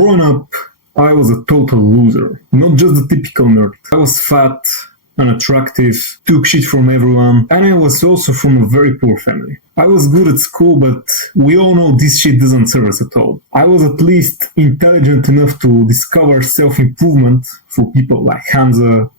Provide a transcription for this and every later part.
Growing up, I was a total loser. Not just the typical nerd. I was fat, unattractive, took shit from everyone, and I was also from a very poor family. I was good at school, but we all know this shit doesn't serve us at all. I was at least intelligent enough to discover self-improvement for people like Hamza,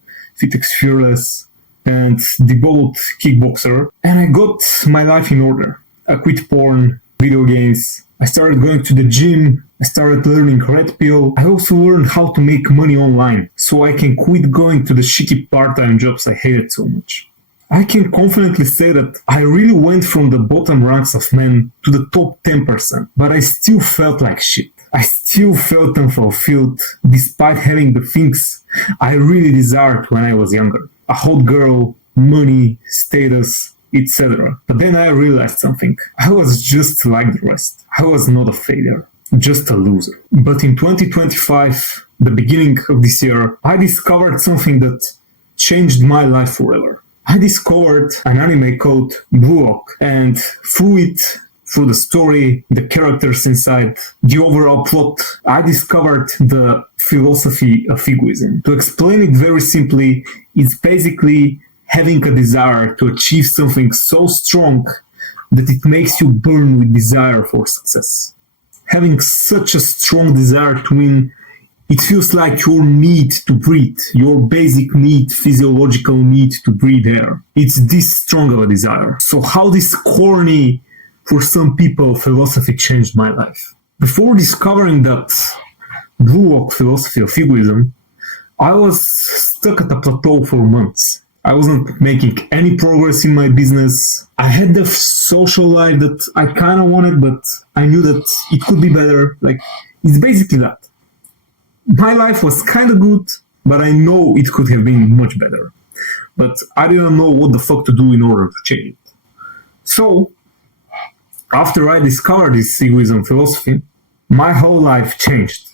Fitex Fearless, and the bold kickboxer, and I got my life in order. I quit porn, video games, I started going to the gym, I started learning Red Pill. I also learned how to make money online, so I can quit going to the shitty part-time jobs I hated so much. I can confidently say that I really went from the bottom ranks of men to the top 10%, but I still felt like shit. I still felt unfulfilled, despite having the things I really desired when I was younger. A hot girl, money, status, etc. But then I realized something. I was just like the rest. I was not a failure, just a loser. But in 2025, the beginning of this year, I discovered something that changed my life forever. I discovered an anime called Bluelock, and through the story, the characters inside, the overall plot, I discovered the philosophy of egoism. To explain it very simply, it's basically having a desire to achieve something so strong that it makes you burn with desire for success. Having such a strong desire to win, it feels like your need to breathe, your basic need, physiological need to breathe air. It's this strong of a desire. So how this corny, for some people, philosophy changed my life. Before discovering that Bluelock philosophy of egoism, I was stuck at a plateau for months. I wasn't making any progress in my business. I had the social life that I kind of wanted, but I knew that it could be better. Like, it's basically that. My life was kind of good, but I know it could have been much better. But I didn't know what the fuck to do in order to change it. So, after I discovered this egoism philosophy, my whole life changed.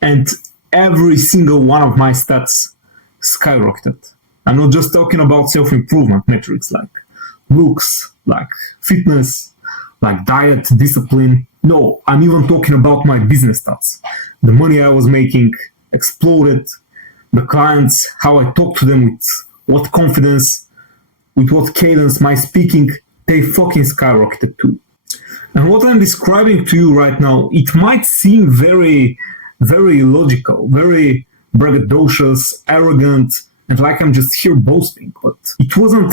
And every single one of my stats skyrocketed. I'm not just talking about self-improvement metrics like looks, like fitness, like diet, discipline. No, I'm even talking about my business stats. The money I was making exploded. The clients, how I talk to them, with what confidence, with what cadence, my speaking, they fucking skyrocketed too. And what I'm describing to you right now, it might seem very, very illogical, very braggadocious, arrogant, and like I'm just here boasting, but it wasn't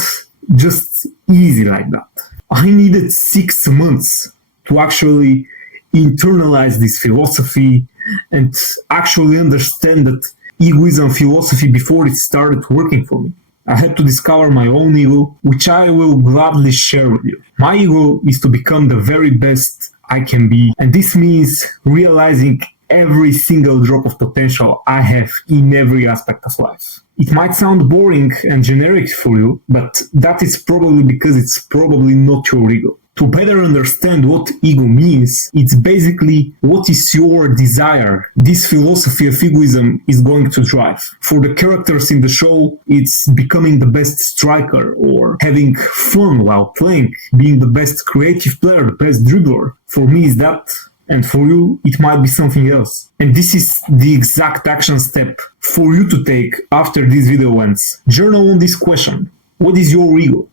just easy like that. I needed 6 months to actually internalize this philosophy and actually understand that egoism philosophy before it started working for me. I had to discover my own ego, which I will gladly share with you. My ego is to become the very best I can be, and this means realizing every single drop of potential I have in every aspect of life. It might sound boring and generic for you, but that is probably because it's probably not your ego. To better understand what ego means, it's basically what is your desire this philosophy of egoism is going to drive. For the characters in the show, it's becoming the best striker or having fun while playing, being the best creative player, the best dribbler. For me, it's that. And for you, it might be something else. And this is the exact action step for you to take after this video ends. Journal on this question. What is your ego?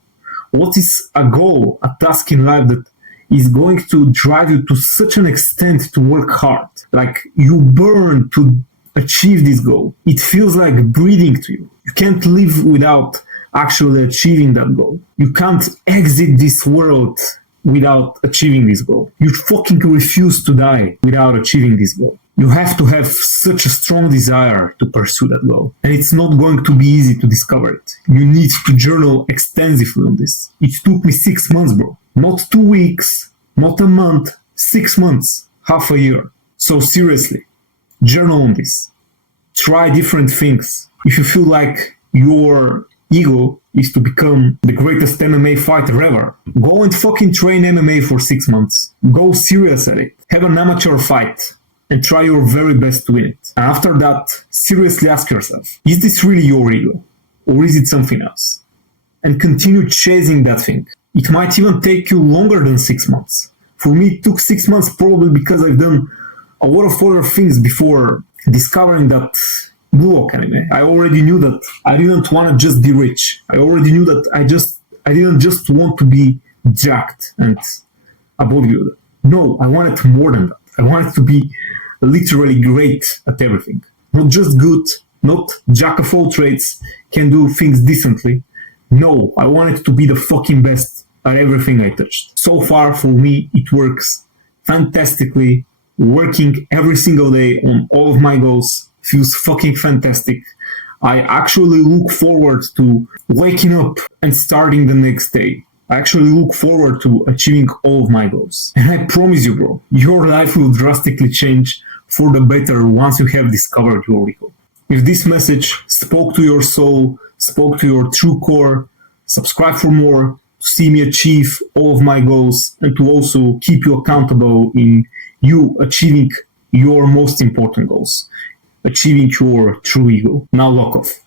What is a goal, a task in life that is going to drive you to such an extent to work hard? Like you burn to achieve this goal. It feels like breathing to you. You can't live without actually achieving that goal. You can't exit this world without achieving this goal. You fucking refuse to die without achieving this goal. You have to have such a strong desire to pursue that goal. And it's not going to be easy to discover it. You need to journal extensively on this. It took me 6 months, bro. Not 2 weeks, not a month, 6 months, half a year. So seriously, journal on this. Try different things. If you feel like your ego is to become the greatest MMA fighter ever, go and fucking train MMA for 6 months. Go serious at it. Have an amateur fight and try your very best to win it. And after that, seriously ask yourself, is this really your ego? Or is it something else? And continue chasing that thing. It might even take you longer than 6 months. For me, it took 6 months probably because I've done a lot of other things before discovering that Bluelock anime. I already knew that I didn't want to just be rich. I already knew that I didn't just want to be jacked and a bodybuilder. No, I wanted more than that. I wanted to be literally great at everything. Not just good, not jack of all trades, can do things decently. No, I wanted to be the fucking best at everything I touched. So far, for me, it works fantastically. Working every single day on all of my goals feels fucking fantastic. I actually look forward to waking up and starting the next day. I actually look forward to achieving all of my goals. And I promise you, bro, your life will drastically change for the better once you have discovered your ego. If this message spoke to your soul, spoke to your true core, subscribe for more to see me achieve all of my goals and to also keep you accountable in you achieving your most important goals, achieving your true ego. Now lock off.